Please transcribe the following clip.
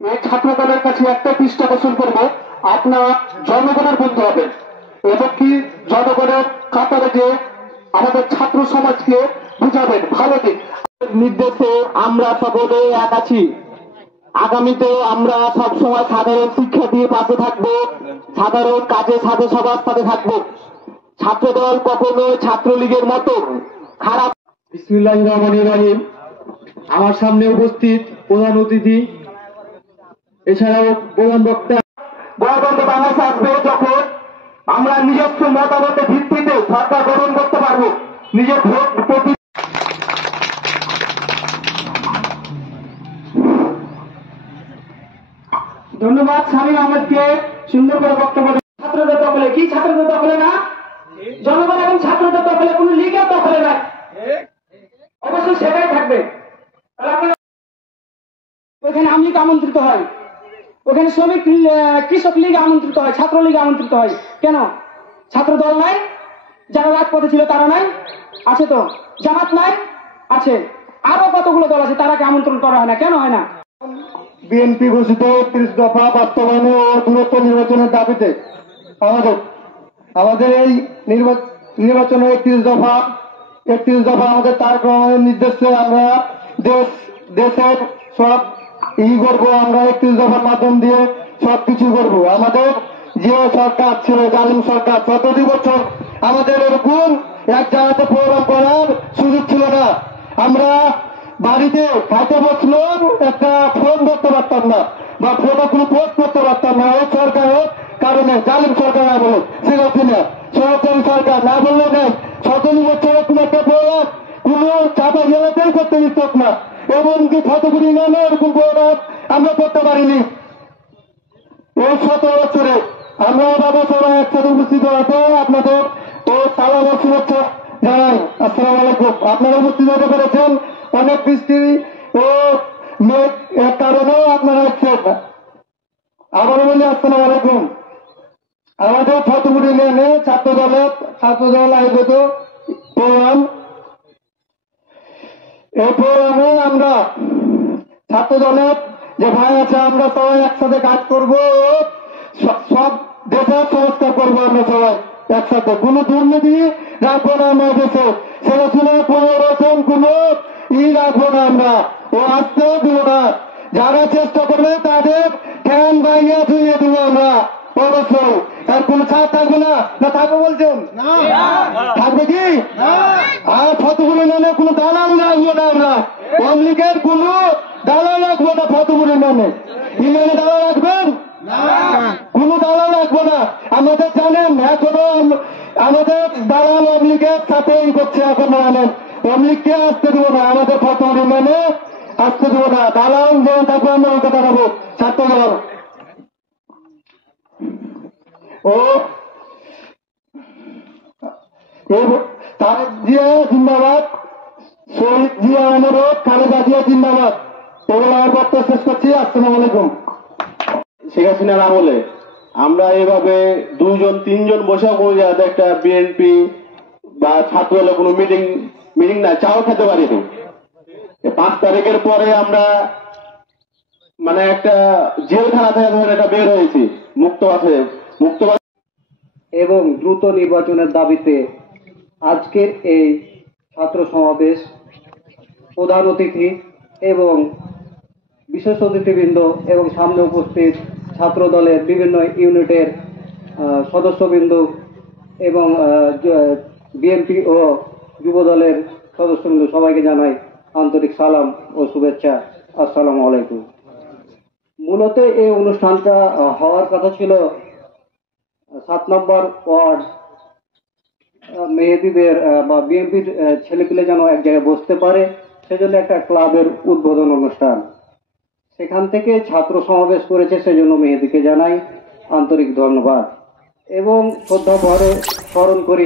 এই ছাত্র দলের কাছে একটা পৃষ্ঠা পোষণ করবো, আপনারা জনগণের বন্ধু হবেন এবং কি জনগণের কাতারে যে আমাদের ছাত্র সমাজকে বুঝাবেন ভালো দিক নির্দেশে আমরা সকলে এক আছি। আগামীতে আমরা সবসময় সাধারণ শিক্ষা দিয়ে পাশে থাকবো, সাধারণ কাজে সাথে সবার সাথে থাকবো। ছাত্রদল কখনো ছাত্রলীগের মতো খারাপ। বিসমিল্লাহির রহমানির রহিম। আমার সামনে উপস্থিত প্রধান অতিথি এছাড়াও প্রধান বক্তা গণতন্ত্র বাংলাদেশে আসবে যখন আমরা নিজস্ব মতামতের ভিত্তিতে সরকার গঠন করতে পারবো। নিজের ভোট প্রতি ধন্যবাদ শামীম আহমেদকে সুন্দর করে বক্তব্য। ছাত্রদের দখলে কি? ছাত্রদের দখলে না, জনগণ এবং ছাত্রদের দখলে কোন লীগের দখলে নাই, অবশ্যই সেটাই থাকবে। ওখানে আওয়ামী লীগ আমন্ত্রিত হয়, ওখানে শ্রমিক কৃষক লীগ আমন্ত্রিত হয়, ছাত্র লীগ আমন্ত্রিত হয়। কেন? ছাত্র দল নাই? যারা রাজপথে ছিল তারা নাই? আছে তো। জামাত নাই? আছে। আরো কতগুলো দল আছে, তারাকে আমন্ত্রণ করা হয় না, কেন হয় না? বিএনপি ঘোষিত ৩০ দফা বাস্তবায়নে ও দূরত্ব নির্বাচনের দাবিতে আমাদের এই নির্বাচনের ৩১ দফা আমাদের তারেক রহমানের নির্দেশে আমরা দেশের সব করবো। আমরা ৩১ দফার মাধ্যম দিয়ে সবকিছু করবো। আমাদের যে সরকার ছিল জালিম সরকার, ১৭ বছর আমাদের এরকম এক জায়গাতে প্রোগ্রাম করার সুযোগ ছিল না। আমরা বাড়িতে খাইতে বসলেও একটা ফোন ধরতে পারতাম না বা ফোনে কোনো পোস্ট করতে পারতাম না। ওই সরকারের কারণে, জালিম সরকার না বলে শেখ হাসিনা সরকারি সরকার না বললে নেই। ১৭ বছরের কোন একটা প্রোগ্রাম কোন চাপা জেলাতেই করতে দিত না, এমনকি ফটোগুলি নামে এরকম প্রোগ্রাম আমরা করতে পারিনি। এই ১৭ বছরে আমরা এভাবে সবাই একসাথে উপস্থিত হতে আপনাদের ও সালাম ও শুভেচ্ছা জানাই। আসসালাম আলাইকুম। আপনারা উপস্থিত হতে পেরেছেন, অনেক বৃষ্টি ও মেঘ এর কারণেও আপনারা এসছেন। আবারও বলি আসসালাম আলাইকুম। আমাদের ফটোগুলি ইউনিয়নে ছাত্রদল আয়োজিত প্রোগ্রাম, এই প্রোগ্রামে আমরা ছাত্রদলের যে ভাই আছে আমরা সবাই একসাথে কাজ করবো, সব দেশের সংস্কার করবো। আমরা সবাই একসাথে কোনো দুর্নীতি রাখবো না। আমরা দেশে সেটা শুনে ১৫% কোনো রাখবো না আমরা, ও আসতেও দিব না। যারা চেষ্টা করবে তাদের ঠ্যাং ভাঙিয়ে ধুয়ে দিব আমরা অবশ্যই। তার কোন ছাড় থাকবে না। না থাকবে বলছেন? থাকবে কি? আর ফটোগুলো নামে কোনো দালাল রাখবো না আমরা। আওয়ামী লীগের কোন দালাল রাখবো না ফটোগুলো নামে। ইউনিয়নে দালাল রাখবেন? কোন দালাল রাখবো না। আমাদের জানেন এখনো আমাদের দালাল আওয়ামী লীগের সাথে করছে। এখন জানেন আওয়ামী লীগকে আসতে দেবো না, আমাদের ফটোগুলো নামে আসতে দেবো না। দালাল যেমন থাকবে আমরা ওকে দাঁড়াবো ছাত্রদল। ও তারেক জিয়া জিন্দাবাদ, শহীদ জিয়া অনুরোধ, খালেদা জিয়া জিন্দাবাদ। এগুলো আমার বক্তব্য শেষ করছি। আসসালামু আলাইকুম। শেখ হাসিনার আমলে আমরা এভাবে ২-৩ বসে করে একটা বিএনপি বা ছাত্র দলের কোনো মিটিং না, চাও খেতে পারিনি। ৫ তারিখের পরে আমরা মানে একটা জেলখানা থেকে ধরে একটা বের হয়েছি মুক্ত এবং দ্রুত নির্বাচনের দাবিতে আজকের এই ছাত্র সমাবেশ প্রধান অতিথি এবং বিশেষ অতিথিবৃন্দ এবং সামনে উপস্থিত ছাত্র দলের বিভিন্ন ইউনিটের সদস্যবৃন্দ এবং বিএনপি ও যুব দলের সদস্যবৃন্দ সবাইকে জানাই আন্তরিক সালাম ও শুভেচ্ছা। আসসালামু আলাইকুম। মূলত এই অনুষ্ঠানটা হওয়ার কথা ছিল ৭ নম্বর ওয়ার্ড মেহেদীদের বা বিএনপির ছেলেপিলে যেন এক জায়গায় বসতে পারে, সেজন্য একটা ক্লাবের উদ্বোধন অনুষ্ঠান। সেখান থেকে ছাত্র সমাবেশ করেছে, সেজন্য মেহেদীকে জানাই আন্তরিক ধন্যবাদ এবং শ্রদ্ধা ভরে স্মরণ করি